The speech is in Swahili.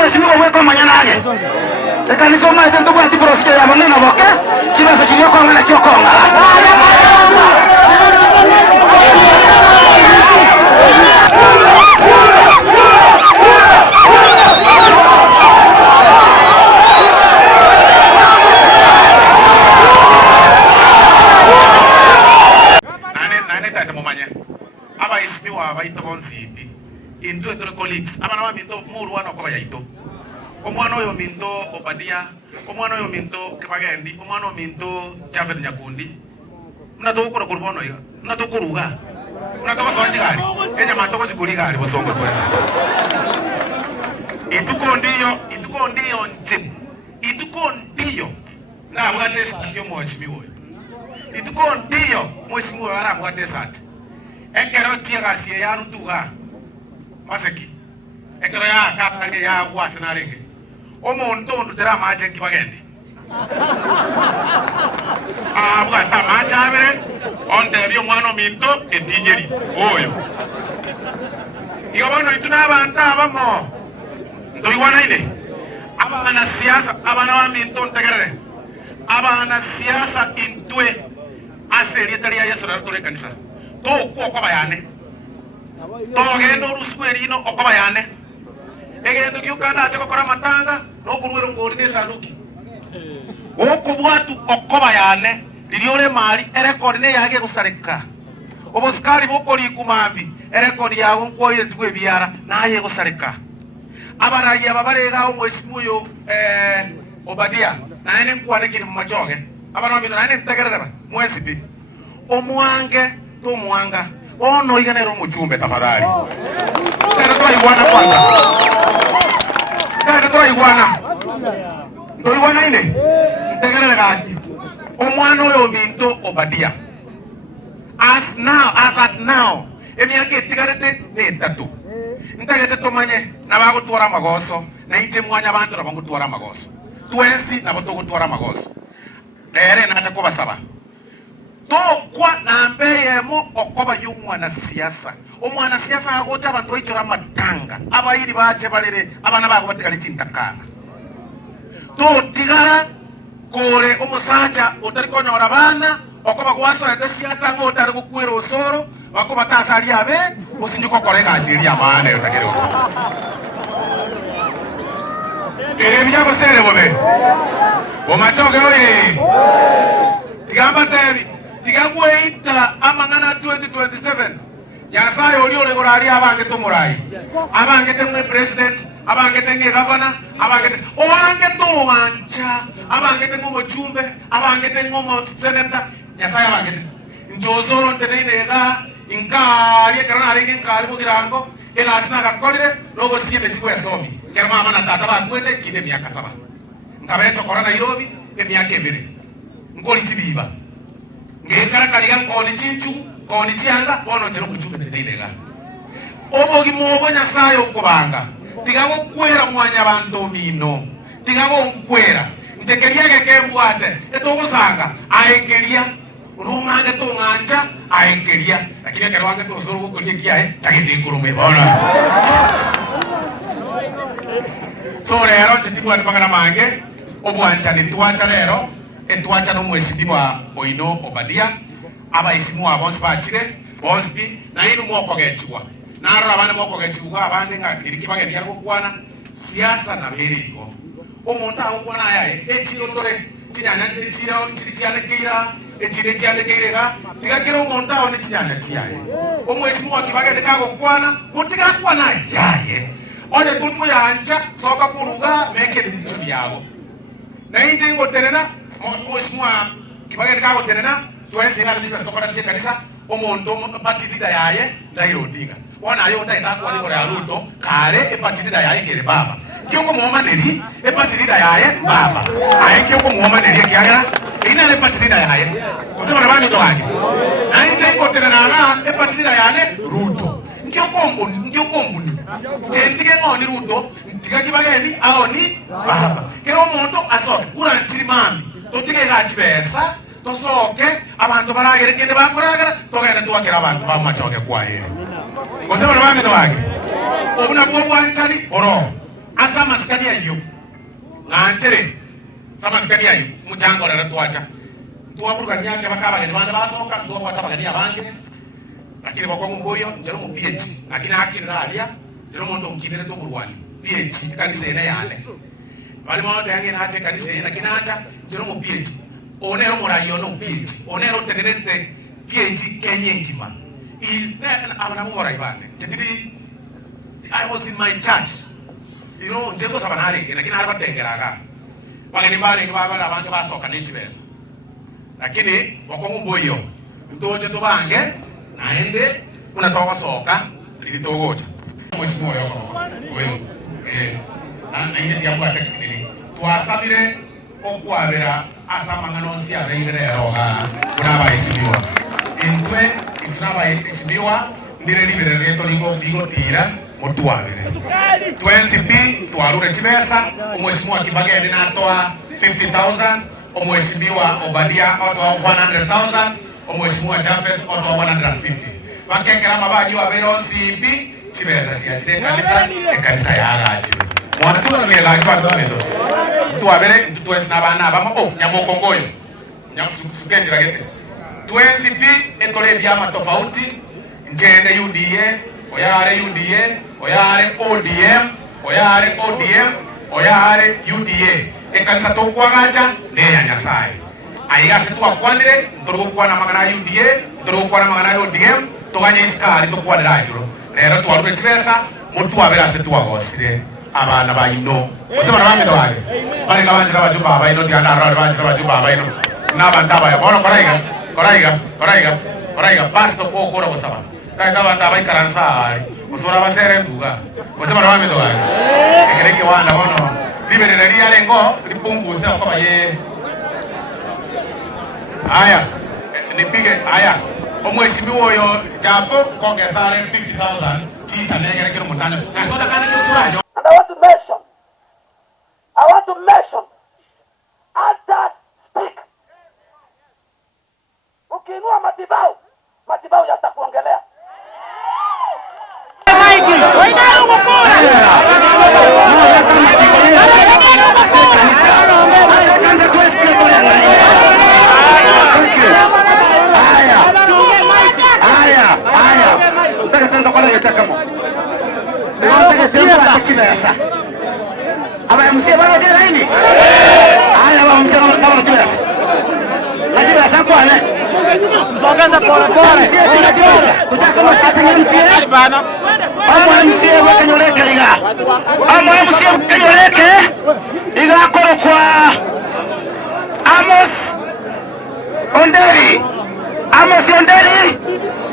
Mheshimiwa weko manyananye ekanisoma etento kwa tiprosike ya maneno boke kibazo kiliyokonga na kiokonga nane tata mumanya aba isimiwa abaito bonsipi into etore colleagues abana ba minto muru wana kwa yaito omwana oyo minto Obadia omwana oyo minto Kibagendi omwana oyo minto Javed Nyakundi mnatoka kura kurbono yo mnatoka kuruga mnatoka kwa njigari enya matoko sikurigari bosongo kwa ituko ndiyo nje ituko ndiyo na wale ndio mheshimiwa ituko ndiyo mheshimiwa ara mwate sat ekero tiaga sie ya rutuga maseki ekero ya kakange ya wasina rege omuntu ndutera maje Kibagendi abwa tamaja abere onde byo mwana minto etinjeri oyo iyo bano ituna abantu abamo ndoiwana ine abana siasa abana wa minto ntegerere abana siasa intwe aseri etaria Yesu ratore kanisa to kwa bayane to gendo ruswerino okabayane egendo kyukanda ate kokora matanga no kurwero ngori ne saluki okubwatu okabayane liliole mali erekodi ne yage gusareka oboskari bokori kumambi erekodi yawo nkoye twe biara naye gusareka abarayi ababarega omwesimu yo Obadia nane nkwanekiri mu majoge abana bamino nane ntegerera mwesipi omwange to mwanga ono iganero mujumbe tafadhali tena toa iwana kwanza tena toa iwana ndo iwana ine ntegerera gaji omwana oyo minto Obadia as at now emyaka etigarete n'etatu ntegete tomanye nabagutwara amagoso naije mwanya abantu nabagutwara amagoso twensi nabotogutwara amagoso lere nacha kubasaba tokwa nambeyemo okoba y'umwana siasa omwana siasa agocha abantu ichora matanga abayiri bache balere abana bago bategala chintakana to tigara kore omusacha otari konyora bana okoba gwaso ya siasa ngo otari kukwera osoro bakoba tasali abe osinjuko korega ajiri amane otakero erebya gosere bobe omachoge ori tigamba tebi tigagweita amangana 2027 yasaye oliole gorali abange tomurai abange temwe president abange tenge governor abange oange to wancha abange tengo mochumbe abange tengo mo senator yasaye abange njozoro nteneinega inkari karana ari inkari mugirango elasina gakolire logo siye siku ya somi kerma amana tata bakwete kide miaka 7 ngabecho korana Nairobi emyaka 2 ngoli sibiba ngekara kaliga koni chinchu koni chianga bono chero kuchumbe teteinega obogi mobo nyasaye okubanga tigago kwera mwanya bandomino tigago nkwera ntekeriage kembwate etogosanga aengeria urumanga to nganja aengeria lakini akarwange to soro kulie kiae takindikuru mebona so lero chitibwa mpaka mange obwanja nitwacha lero etwacha no mwesidiwa Oino Obadia aba isimu abonsi bakire bonsi na inu mwoko gechwa nara abana mwoko gechwa abande ngakirikibage byarwo kwana siasa na beriko omuntu ahubona yaye echiro tore kinyanya kirikira kirikiyane kira echire cyane kirega tigakira omuntu aho nikinyanya kiyaye omwesimu wakibage dekago kwana mutiga kwana yaye oje tutu yanja soka kuruga meke bizicho byabo na inje ngoterera mwesimu kibage dekago terena twensi na bisa soka na kanisa omuntu batidida yaye ndairodinga ona ayo utaita kwa liko ya Ruto kare epatidida yaye kere baba kyoko muoma neri epatidida yaye baba aye kyoko muoma neri kyagera ina epatidida yaye kusema na bani to wake na inje ikotere na ana epatidida yaye Ruto nkyoko mbuni ntige ngoni Ruto ntiga kibageni aho ni baba kero omuntu aso kura nchiri mami totige gachi besa tosoke abantu baragere kende bakoragara togenda twakira abantu bamatoke kwa yeye kusema na wange twake obuna bwo bwanchali oro asa maskani ayo nganchere sama maskani ayo mujango la twacha twaburuka nyake bakaba ngende bande basoka twabata bagani abange lakini bakwa mboyo njero mu PH lakini hakira alia njero muntu mkinere to burwani PH kanisa ene yale bali mwa yange na ate kanisa ene lakini acha njero mu PH onero morayo no PH onero tenenete PH kenyengima is there abana mu morayo bane chitiri I was in my church you know njeko sabanari lakini haraba tengeraga bagani bali ngibaba abantu basoka n'ikibeza lakini bakwa mboyo ntoje tubange naende unatoka soka lilitogoja mheshimiwa yako wewe na inde ya kwa tekniki twasabire okwabera asamangano sia bengere roga unabayishimiwa intwe tunabayishimiwa ndire libere leto ligo tira mutwabire 20p twarure chibesa mheshimiwa Kibageni natoa 50,000 mheshimiwa Obadia atoa 100,000 Mheshimiwa Jafet oto 150 bakengera mabaji wa bero CP chibeza chya kanisa ya agachi mwana tuwa ni la kwa ndo tuwa bere tuwa na bana bamo nyamokongoyo nyamusukenjira gete 20p etole byama tofauti ngende UDA oyare UDA oyare ODM oyare ODM oyare UDA ekanisa to kwagacha ne ya Nyasaye aiga situa kwandire turukwa na magana UDA turukwa na magana ODM toganye iskari tukwa ndajuro rero twarure twesa mutu abera situa gose abana bayino ose bana bamwe twaje bali kabanje bajuba bayino ndiana ro banje bajuba bayino nabandaba ya bono koraiga pasto ko kora bosaba taika banda baikaransa ari usura basere nduga ose bana bamwe twaje ekereke wanda bono libereria lengo lipunguze kwa ye aya nipige aya omweshimiwa oyo Jafo kongeza 50,000 chisa negere kero mutane asoda kana kisurajo. And I want to mention others speak. Ukiinua matibau yatakuongelea. Aba msie bora jela ini. Haya wa msie bora jela. Najua sasa ne. Sogeza pole pole. Kutaka mshati ni msie bana. Ama msie wa kanyoleke iga. Ama msie kanyoleke iga koro kwa Amos Onderi.